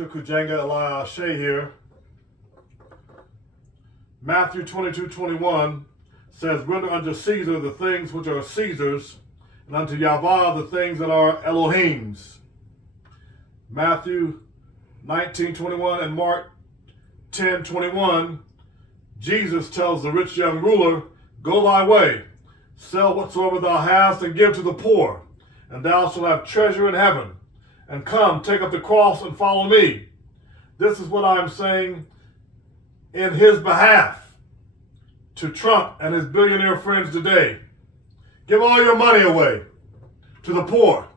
Mr. Kujenga Eliashe here. Matthew 22:21 says, "Render unto Caesar the things which are Caesar's, and unto Yahweh the things that are Elohim's." Matthew 19:21 and Mark 10:21, Jesus tells the rich young ruler, "Go thy way, sell whatsoever thou hast, and give to the poor, and thou shalt have treasure in heaven. And come, take up the cross and follow me." This is what I'm saying in his behalf to Trump and his billionaire friends today. Give all your money away to the poor.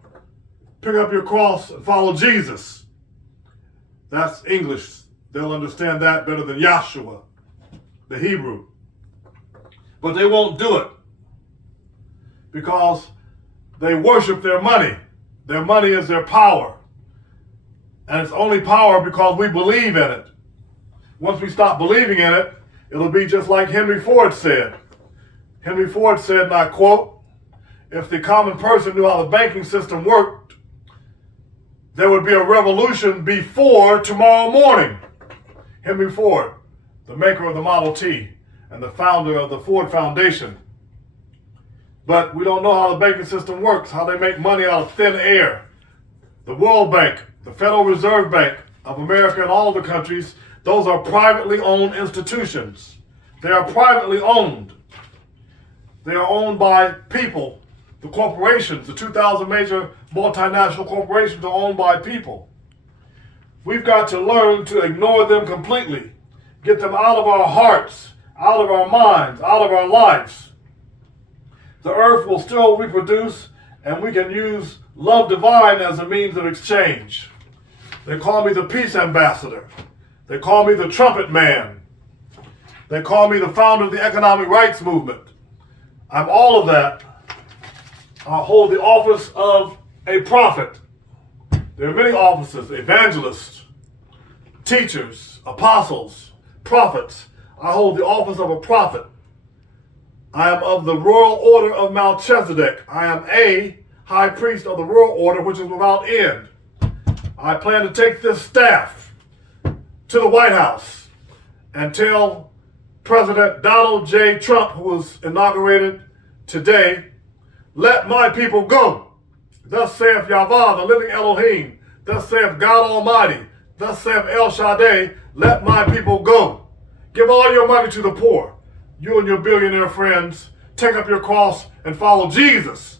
Pick up your cross and follow Jesus. That's English. They'll understand that better than Yahshua, the Hebrew. But they won't do it because they worship their money. Their money is their power. And it's only power because we believe in it. Once we stop believing in it, it'll be just like Henry Ford said. Henry Ford said, and I quote, "If the common person knew how the banking system worked, there would be a revolution before tomorrow morning." Henry Ford, the maker of the Model T and the founder of the Ford Foundation. But we don't know how the banking system works, how they make money out of thin air. The World Bank, the Federal Reserve Bank of America and all the countries, those are privately owned institutions. They are privately owned. They are owned by people. The corporations, the 2,000 major multinational corporations are owned by people. We've got to learn to ignore them completely. Get them out of our hearts, out of our minds, out of our lives. The earth will still reproduce, and we can use love divine as a means of exchange. They call me the peace ambassador. They call me the trumpet man. They call me the founder of the economic rights movement. I'm all of that. I hold the office of a prophet. There are many offices: evangelists, teachers, apostles, prophets. I hold the office of a prophet. I am of the royal order of Melchizedek. I am a high priest of the royal order, which is without end. I plan to take this staff to the White House and tell President Donald J. Trump, who was inaugurated today, "Let my people go. Thus saith Yahweh, the living Elohim. Thus saith God Almighty. Thus saith El Shaddai, let my people go. Give all your money to the poor. You and your billionaire friends, take up your cross and follow Jesus."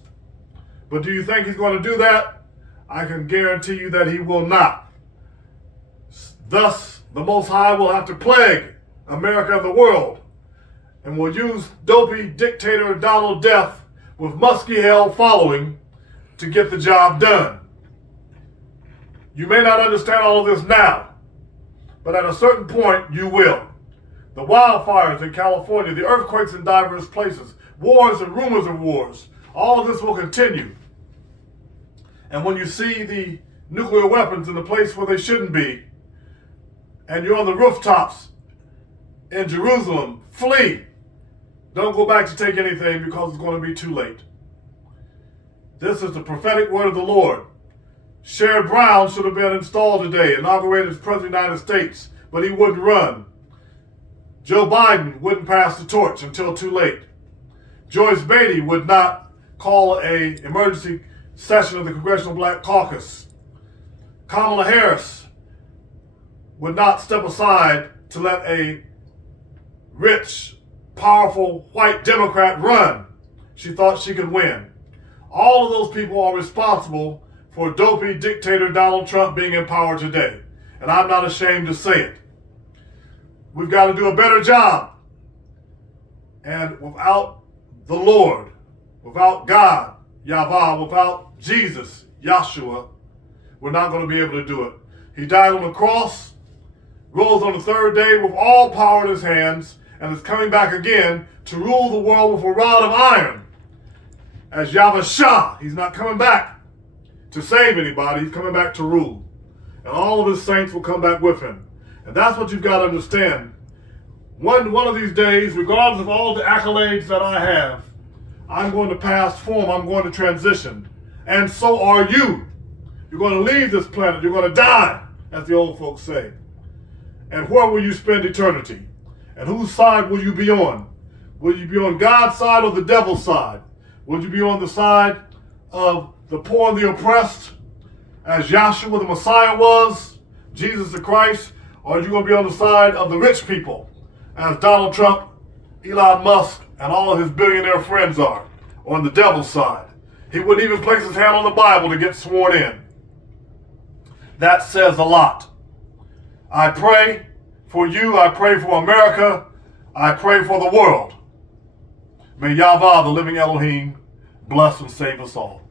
But do you think he's going to do that? I can guarantee you that he will not. Thus, the Most High will have to plague America and the world, and will use dopey dictator Donald Death with musky hell following to get the job done. You may not understand all of this now, but at a certain point you will. The wildfires in California, the earthquakes in diverse places, wars and rumors of wars, all of this will continue. And when you see the nuclear weapons in the place where they shouldn't be, and you're on the rooftops in Jerusalem, flee. Don't go back to take anything because it's going to be too late. This is the prophetic word of the Lord. Sherrod Brown should have been installed today, inaugurated as President of the United States, but he wouldn't run. Joe Biden wouldn't pass the torch until too late. Joyce Beatty would not call an emergency session of the Congressional Black Caucus. Kamala Harris would not step aside to let a rich, powerful white Democrat run. She thought she could win. All of those people are responsible for dopey dictator Donald Trump being in power today. And I'm not ashamed to say it. We've got to do a better job. And without the Lord, without God, Yahweh, without Jesus, Yahshua, we're not going to be able to do it. He died on the cross, rose on the third day with all power in his hands, and is coming back again to rule the world with a rod of iron. As Yahweh Shah, he's not coming back to save anybody, he's coming back to rule. And all of his saints will come back with him. And that's what you've got to understand. One of these days, regardless of all the accolades that I have, I'm going to pass form, I'm going to transition. And so are you. You're going to leave this planet, you're going to die, as the old folks say. And where will you spend eternity? And whose side will you be on? Will you be on God's side or the devil's side? Will you be on the side of the poor and the oppressed, as Yahshua the Messiah was, Jesus the Christ? Or are you going to be on the side of the rich people, as Donald Trump, Elon Musk, and all of his billionaire friends are, on the devil's side? He wouldn't even place his hand on the Bible to get sworn in. That says a lot. I pray for you. I pray for America. I pray for the world. May Yahweh, the living Elohim, bless and save us all.